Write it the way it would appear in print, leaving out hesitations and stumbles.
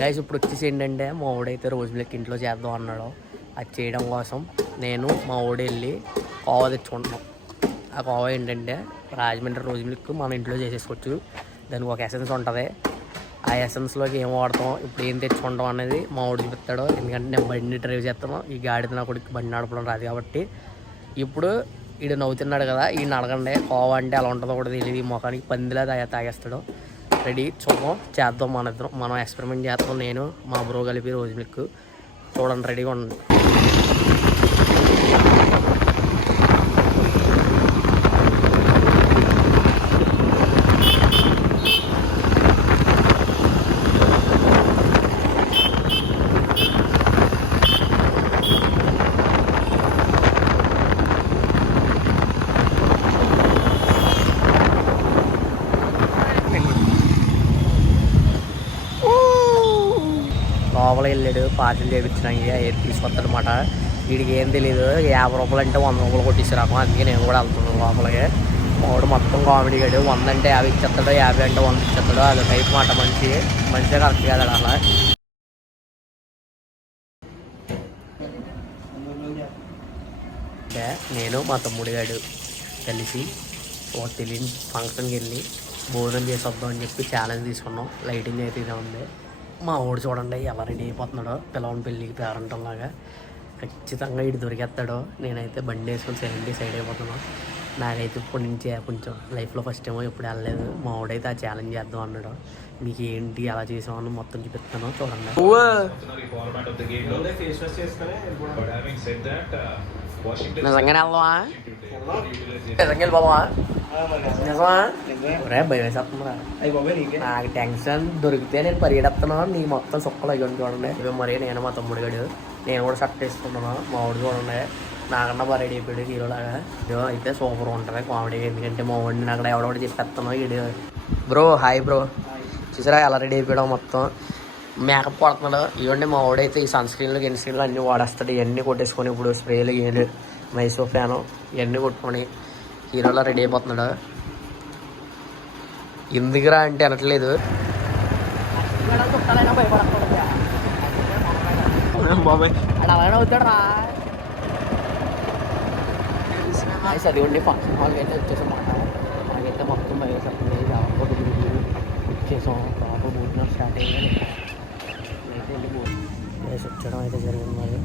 Guys ఇప్పుడు వచ్చేసి ఏంటంటే మా ఊడైతే రోజు మిల్క్ ఇంట్లో చేద్దాం అన్నాడు. అది చేయడం కోసం నేను మా ఊడు వెళ్ళి కోవా తెచ్చుకుంటున్నాం. ఆ కోవా ఏంటంటే రాజమండ్రి రోజు మిల్క్ మనం ఇంట్లో చేసేసుకోవచ్చు. దానికి ఒక ఎసెన్స్ ఉంటుంది. ఆ ఎసెన్స్లోకి ఏం వాడతాం, ఇప్పుడు ఏం తెచ్చుకుంటాం అనేది మా ఊడు చెప్తాడు. ఎందుకంటే నేను బండి డ్రైవ్ చేస్తాను. ఈ గాడిద నా కొడుకు బండి నడపడం రాదు కాబట్టి. ఇప్పుడు వీడు నవ్వుతున్నాడు కదా, ఈయన అడగండి కోవా అంటే అలా ఉంటుందో కూడా తెలియదు. ఈ ముఖానికి పందిలా తాగేస్తాడు. రెడీ చూద్దాం, చేద్దాం. మనం ఎక్స్పెరిమెంట్ చేస్తాం. నేను మా బ్రో కలిపి రోజు మిల్క్ చూడండి, రెడీగా ఉండండి. లోపల వెళ్ళాడు, పార్సల్ చేయించినాయి తీసుకొస్తాడు అనమాట. వీడికి ఏం తెలియదు 50 రూపాయలు అంటే 100 రూపాయలు కొట్టించారు. అందుకే నేను కూడా వెళ్తున్నాను లోపలికి. వాడు మొత్తం కామెడీ గాడు. 100 అంటే 50 ఇచ్చేస్తాడు, 50 అంటే 100 ఇచ్చేస్తాడు. అది టైప్ మాట. మంచిగా కరెక్ట్ కాదు అలా. అంటే నేను మా తమ్ముడు గాడు కలిసి ఒక తెలియని ఫంక్షన్కి వెళ్ళి భోజనం చేసి వద్దాం అని చెప్పి ఛాలెంజ్ తీసుకున్నాం. లైటింగ్ అయితే ఇదే ఉంది. మా ఊడు చూడండి ఎలా రెడీ అయిపోతున్నాడో, పిల్లవాడిని పెళ్ళికి పేరంటంలాగా. ఖచ్చితంగా ఇటు దొరికేస్తాడో. నేనైతే బండి వేసుకొని సైడ్ అయిపోతున్నాను. నాకైతే ఇప్పటి నుంచి కొంచెం లైఫ్లో ఫస్ట్ టైం ఎప్పుడు వెళ్ళలేదు. మా ఊడైతే ఆ ఛాలెంజ్ చేద్దాం అన్నాడు. మీకు ఏంటి అలా చేసామని మొత్తం చూపిస్తాను చూడండి. నిజంగానే వెళ్దామా? నిజంగా వెళ్ళిపోదామా? నిజమా? రే భయం వేసేస్తుందిరా నాకు. టెన్షన్ దొరికితే నేను పరిగెడతాను. నీ మొత్తం సుక్కలు అయ్యి చూడండి. ఇవి మరి నేను మా తమ్ముడు గడు, నేను కూడా షర్ట్ వేసుకున్నాను. మా ఊడు చూడండి నాకన్నా బాగా రెడీ అయిపోయాడు హీరోలాగా. అయితే సూపర్ ఉంటుంది కామెడీ. ఎందుకంటే మా ఊడిని అక్కడ ఎవడో చెప్పేస్తాను. ఇడు బ్రో హాయ్ బ్రో. చూసారా ఎలా రెడీ అయిపోయాడు మొత్తం మేకప్ కొడుతున్నాడు. ఇవన్నీ మా ఊడైతే ఈ సన్స్క్రీన్లు గిన్స్క్రీన్లు అన్నీ వాడేస్తాడు. ఇవన్నీ కొట్టేసుకొని ఇప్పుడు స్ప్రేలు ఇవన్నీ మైసో ఫ్యాను ఇవన్నీ కొట్టుకొని హీరోలా రెడీ అయిపోతున్నాడు. ఎందుకురా అంటే అనట్లేదు. అవుతాడు చదివండి. ఫంక్షన్ హాల్కి అయితే వచ్చేసాం మాట. మాకైతే మొత్తం బయటేస్తుంది. వచ్చేసాం. ప్రాపర్ భోజనం స్టార్ట్ అయ్యింది. అయితే వచ్చడం అయితే జరిగింది. మరి